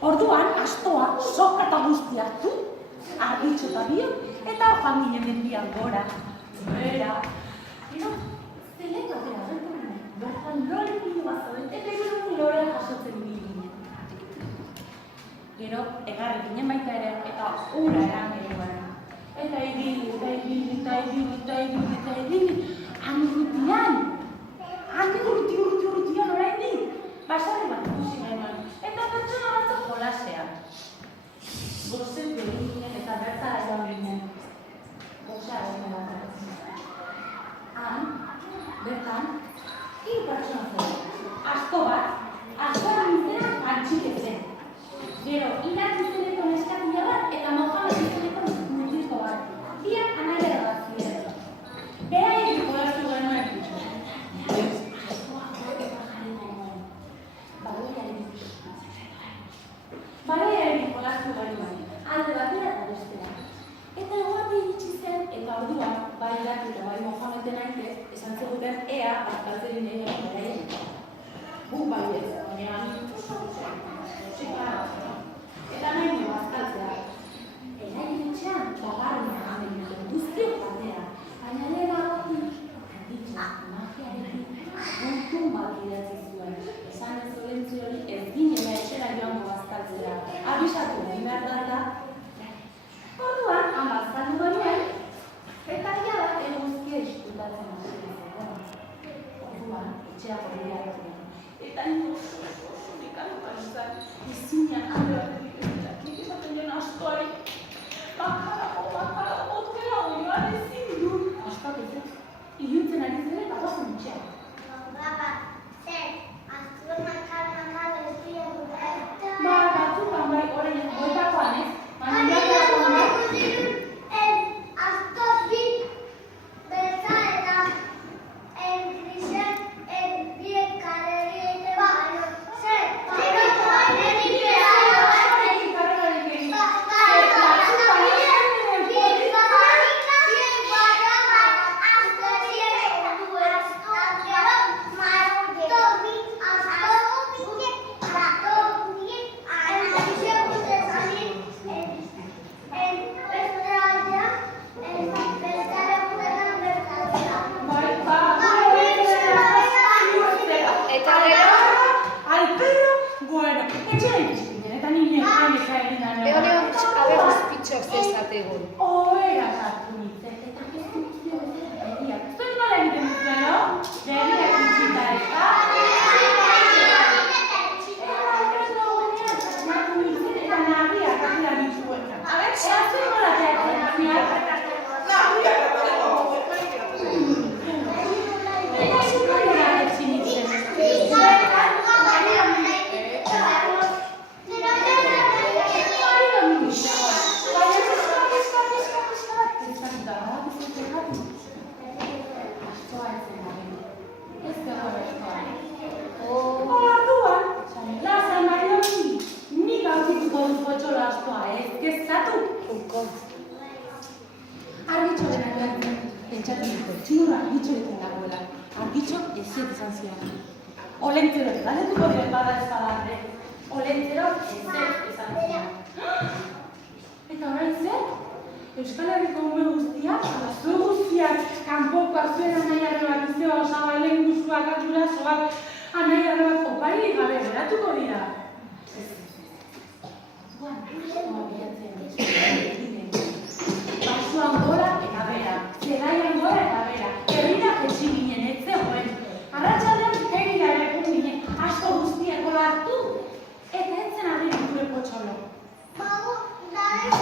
Orduan, astoa, soka eta guzti hartu, argitxo eta biok, eta joan ginen mendian gora, behera. Gero, zelek batera gertu ginen, bertan lore bilu bat zauden, eta gero lore jasotzen ginen. Gero, egarri ginen baita ere, eta ura eran genuen. Eta ibili, eta ibili, eta ibili, eta ibili, eta ibili, urrutian oraindik, basarri bat ikusi genuen. Eta pertsona batzuk jolasean. Gozen egin ginen eta bertara joan ginen. Gozea egin bat. Han, bertan, hiru pertsona zen. Asko nintzen antxiketzen. Gero, Inak izeneko neskatila bat eta Mohamed izeneko mutiko bat. Biak anaiara bat ziren. Beraiek jolastu genuen. Baloiarekin jolastu genuen, alde batera eta bestera. Eta eguerdi iritsi zen, eta orduan, bai Irak eta bai Mohameden aintez, esan zeguten ea bazkaltzen egin beraien. Guk bai ez, baina eta nahi nio bazkaltzea. Eraien etxean, bagarren egin duten guztiok batera, baina lehena ditxo, magiarekin, gontun bat idatzi zuen. Esan ez zorentzi hori ez ginela etxera joango bazkaltzera. Abisatu egin behar da. Orduan, han bazkaldu genuen, eta jada eguzkia istutatzen hasi zen. Orduan, etxea gorria egin. Eta nire oso nekanotan izan, izina argitxok zezategun. Ohera sartu nintzen, eta piztu bezala begiak. Zuek nola egiten duzuen, begiak itxita eta... Eta nagiak atera dituen. Zuek nola teatzen, nagiak? Olentzero, galdetuko diren bada ez badarte. Olentzero esan zian. Eta orain zer? Euskal Herriko ume guztiak, zue guztiak, kanpokoak zuen anai arrebak izeo, osabalen guzuak, aturasoak, anai arrebak opari gabe geratuko dira. Basuan gora eta bera, zelaian gora eta bera, herrira jetxi ginen, ez zegoen. Arratsaldean herrira ere ginen, asko guztiak gola hartu, eta ez zen agiri gure potxolo. Ez